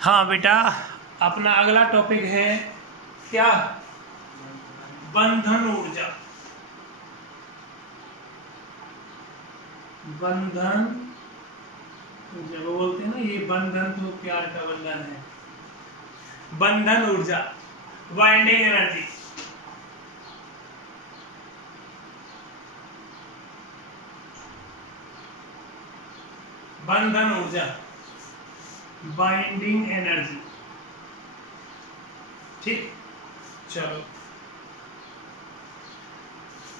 हाँ बेटा, अपना अगला टॉपिक है क्या? बंधन ऊर्जा। बंधन जब बोलते हैं ना ये बंधन, तो प्यार का बंधन है। बंधन ऊर्जा, बाइंडिंग एनर्जी। बंधन ऊर्जा, बाइंडिंग एनर्जी। ठीक, चलो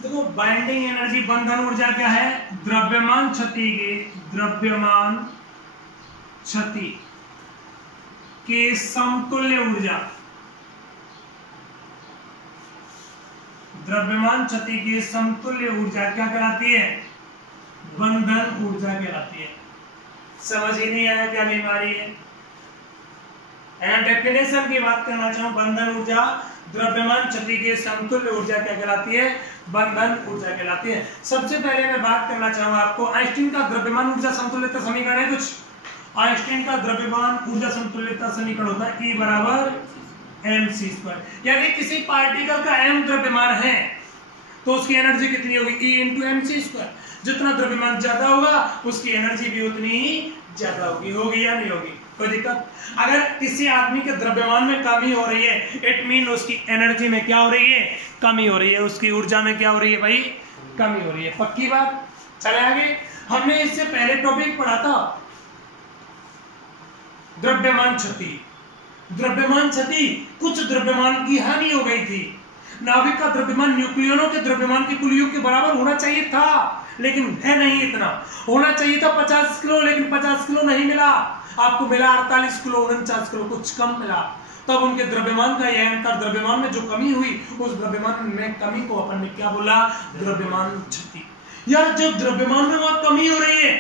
देखो, बाइंडिंग एनर्जी, बंधन ऊर्जा क्या है? द्रव्यमान क्षति के समतुल्य ऊर्जा। द्रव्यमान क्षति की समतुल्य ऊर्जा क्या कहलाती है? बंधन ऊर्जा कहलाती है। समझ ही नहीं आया क्या बीमारी है? डेफिनेशन की बात करना चाहूं, बंधन ऊर्जा द्रव्यमान क्षति के समतुल्य ऊर्जा क्या कहलाती है? बंधन ऊर्जा कहलाती है। सबसे पहले मैं बात करना चाहूंगा आपको, आइंस्टीन का द्रव्यमान ऊर्जा समतुल्यता समीकरण है कुछ। आइंस्टीन का द्रव्यमान ऊर्जा समतुल्यता समीकरण होता है E बराबर mc²। यानी किसी पार्टिकल का m द्रव्यमान है तो उसकी एनर्जी कितनी होगी? E into mc²। जितना द्रव्यमान ज्यादा होगा उसकी एनर्जी भी उतनी ही ज्यादा होगी। होगी या नहीं होगी? कोई दिक्कत? अगर किसी आदमी के द्रव्यमान में कमी हो रही है, इट मीन उसकी एनर्जी में क्या हो रही है? कमी हो रही है। उसकी ऊर्जा में क्या हो रही है भाई? कमी हो रही है। पक्की बात। चले आगे। हमने इससे पहले टॉपिक पढ़ा था द्रव्यमान क्षति। द्रव्यमान क्षति, कुछ द्रव्यमान की हानि हो गई थी। नाभिक का द्रव्यमान न्यूक्लियनों के द्रव्यमान के कुल योग के बराबर होना चाहिए था, लेकिन है नहीं इतना। होना चाहिए था 50 किलो, लेकिन 50 किलो नहीं मिला। आपको मिला 48 किलो, 49 किलो, कुछ कम मिला। तब उनके द्रव्यमान का यह अंतर, द्रव्यमान में जो कमी हुई, उस द्रव्यमान में कमी को अपन ने क्या बोला? द्रव्यमान क्षति। यार जब द्रव्यमान में वहां कमी हो रही है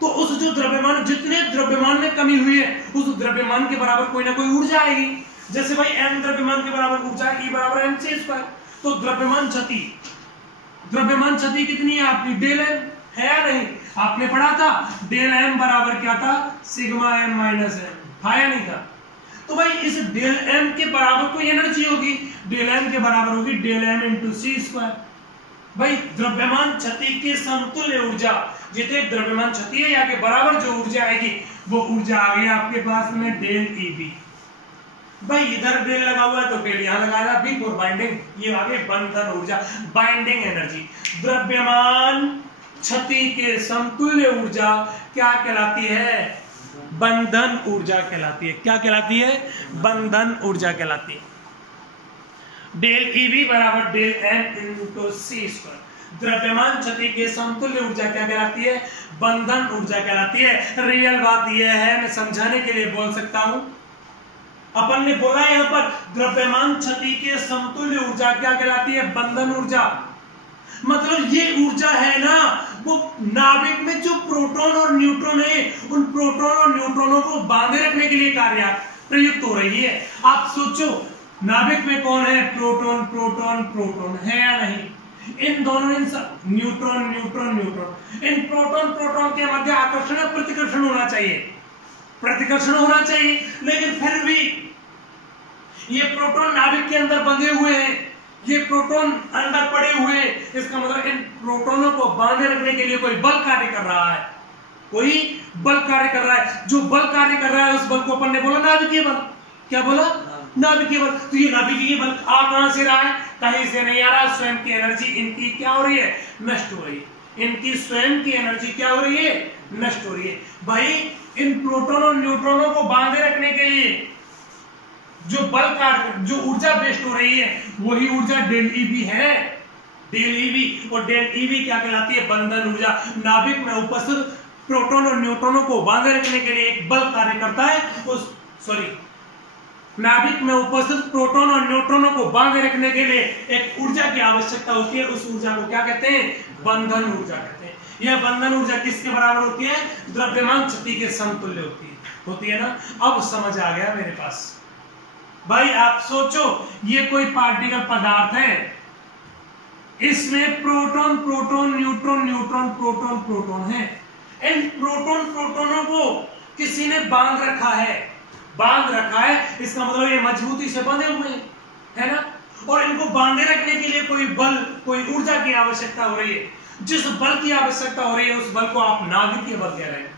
तो उस जो द्रव्यमान, जितने द्रव्यमान में कमी हुई है उस द्रव्यमान के बराबर कोई ना कोई ऊर्जा आएगी। जैसे भाई m द्रव्यमान के बराबर ऊर्जा E बराबर mc²। तो द्रव्यमान क्षति कितनी है आपकी? डेल m है या नहीं? आपने पढ़ा था डेल m बराबर क्या था? Sigma m minus m। था या नहीं था? तो भाई इस डेल m के बराबर कोई एनर्जी होगी। डेल m के बराबर होगी डेल m इंटू c²। भाई द्रव्यमान क्षति की समतुल्य ऊर्जा, जितने द्रव्यमान क्षति है या के बराबर जो ऊर्जा आएगी वो ऊर्जा आ गई आपके पास में डेल EB। भाई इधर डेल लगा हुआ है तो डेल यहां लगाया, बी फॉर बाइंडिंग। ये आ गई बंधन ऊर्जा, बाइंडिंग एनर्जी। द्रव्यमान क्षति के समतुल्य ऊर्जा क्या कहलाती है? बंधन ऊर्जा कहलाती है। क्या कहलाती है? बंधन ऊर्जा कहलाती है। डेल EB बराबर डेल m इंटू c²। द्रव्यमान क्षति के समतुल्य ऊर्जा क्या कहलाती है? बंधन ऊर्जा कहलाती है। रियल बात यह है, मैं समझाने के लिए बोल सकता हूं। अपन ने बोला यहां पर द्रव्यमान क्षति के समतुल्य ऊर्जा क्या कहलाती है? बंधन ऊर्जा। मतलब ये ऊर्जा है ना, वो नाभिक में जो प्रोटॉन और न्यूट्रॉन है, उन प्रोटॉन और न्यूट्रॉनों को बांधे रखने के लिए कार्य प्रयुक्त हो रही है। आप सोचो, नाभिक में कौन है? प्रोटॉन प्रोटॉन प्रोटॉन है या नहीं? इन दोनों, न्यूट्रॉन न्यूट्रॉन न्यूट्रॉन, इन प्रोटॉन प्रोटॉन के मध्य आकर्षण या प्रतिकर्षण होना चाहिए? प्रतिकर्षण होना चाहिए। लेकिन फिर भी ये प्रोटॉन नाभिक के अंदर बंधे हुए हैं, ये प्रोटॉन अंदर पड़े हुए हैं। इसका मतलब इन प्रोटॉनों को बांधे रखने के लिए कोई बल कार्य कर रहा है। कोई बल कार्य कर रहा है। जो बल कार्य कर रहा है उस बल को अपन ने बोला नाभिकीय बल। क्या बोला? नाभिकीय बल। तो ये नाभिकीय बल आ कहां से रहा है? कहीं से नहीं आ रहा। स्वयं की एनर्जी इनकी क्या हो रही है? नष्ट हो रही है। इनकी स्वयं की एनर्जी क्या हो रही है? नष्ट हो रही है। भाई इन प्रोटॉन और न्यूट्रॉनों को बांधे रखने के लिए जो बल कार्य, जो ऊर्जा वेस्ट हो रही है, वही ऊर्जा डेल EB है। डेल EB, और डेल EB क्या कहलाती है? बंधन ऊर्जा। नाभिक में उपस्थित प्रोटॉन और न्यूट्रॉनों को बांधे रखने के लिए एक बल कार्य करता है। नाभिक में उपस्थित प्रोटॉन और न्यूट्रॉनों को बांधे रखने के लिए एक ऊर्जा की आवश्यकता होती है। उस ऊर्जा को क्या कहते हैं? बंधन ऊर्जा कहते हैं। यह बंधन ऊर्जा किसके बराबर होती है? द्रव्यमान क्षति के समतुल्य होती है ना। अब समझ आ गया मेरे पास। भाई आप सोचो, ये कोई पार्टिकल पदार्थ है, इसमें proton proton neutron neutron proton proton है। इन प्रोटॉन प्रोटॉनों को किसी ने बांध रखा है। बांध रखा है, इसका मतलब ये मजबूती से बंधे हुए हैं, है ना। और इनको बांधे रखने के लिए कोई बल, कोई ऊर्जा की आवश्यकता हो रही है। जिस बल की आवश्यकता हो रही है उस बल को आप नाभिकीय बल कह रहे हैं,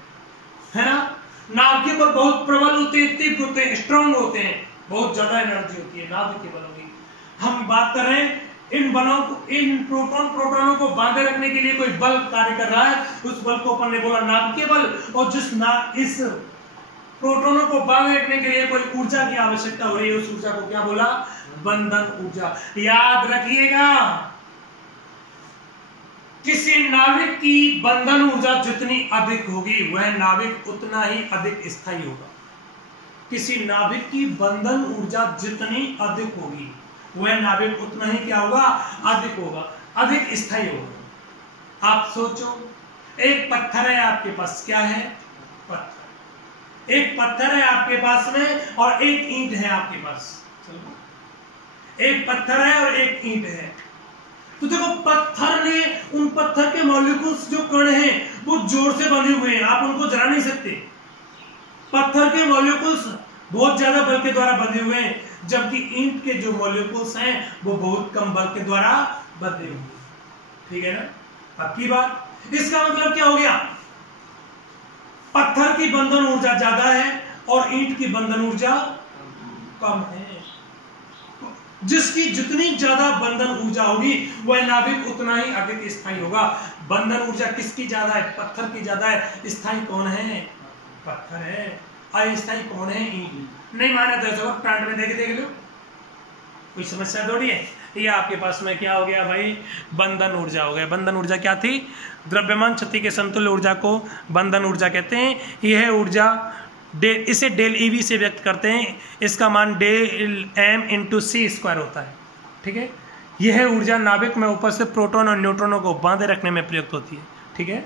है ना। नाभिकीय बल बहुत प्रबल होते हैं, तीव्र होते हैं, स्ट्रांग होते हैं, बहुत ज्यादा एनर्जी होती है नाभिकीय बलों की। हम बात कर रहे हैं इन बलों को, इन प्रोटोनों को बांधे रखने के लिए कोई बल कार्य कर रहा है, उस बल को अपन ने बोला नाभिकीय बल। और इस प्रोटोनों को बांधे रखने के लिए कोई ऊर्जा की आवश्यकता हो रही है, उस ऊर्जा को क्या बोला, बंधन ऊर्जा। याद रखिएगा, किसी नाविक की बंधन ऊर्जा जितनी अधिक होगी वह नाविक उतना ही अधिक स्थायी होगा। किसी नाविक की बंधन ऊर्जा जितनी अधिक होगी वह नाविक उतना ही क्या होगा, अधिक होगा, अधिक स्थायी होगा। आप सोचो, एक पत्थर है आपके पास, क्या है, पत्थर। एक पत्थर है आपके पास में और एक ईंट है आपके पास। चलो, एक पत्थर है और एक ईंट है। तो देखो, पत्थर ने, उन पत्थर के मॉलिक्यूल्स जो कण हैं वो जोर से बंधे हुए हैं, आप उनको जला नहीं सकते। पत्थर के मॉलिक्यूल्स बहुत ज्यादा बल के द्वारा बंधे हुए हैं, जबकि ईंट के जो मॉलिक्यूल्स हैं वो बहुत कम बल के द्वारा बंधे हुए हैं। ठीक है ना, पक्की बात। इसका मतलब क्या हो गया, पत्थर की बंधन ऊर्जा ज्यादा है और ईंट की बंधन ऊर्जा कम है। जिसकी जितनी ज्यादा बंधन ऊर्जा होगी वह नाविक उतना ही अधिक स्थायी होगा। बंधन ऊर्जा किसकी ज्यादा है, पत्थर की ज्यादा है। स्थायी कौन है, पत्थर है। अस्थायी कौन है, ईंट। नहीं माने तो प्लांट में देख लो, कोई समस्या थोड़ी है। ये आपके पास में क्या हो गया भाई, बंधन ऊर्जा हो गया। बंधन ऊर्जा क्या थी, द्रव्यमान क्षति के समतुल्य ऊर्जा को बंधन ऊर्जा कहते हैं। यह ऊर्जा इसे डेल ईवी से व्यक्त करते हैं, इसका मान डेल एम इंटू सी स्क्वायर होता है। ठीक है, यह ऊर्जा नाभिक में उपस्थित प्रोटॉन और न्यूट्रॉनों को बांधे रखने में प्रयुक्त होती है। ठीक है।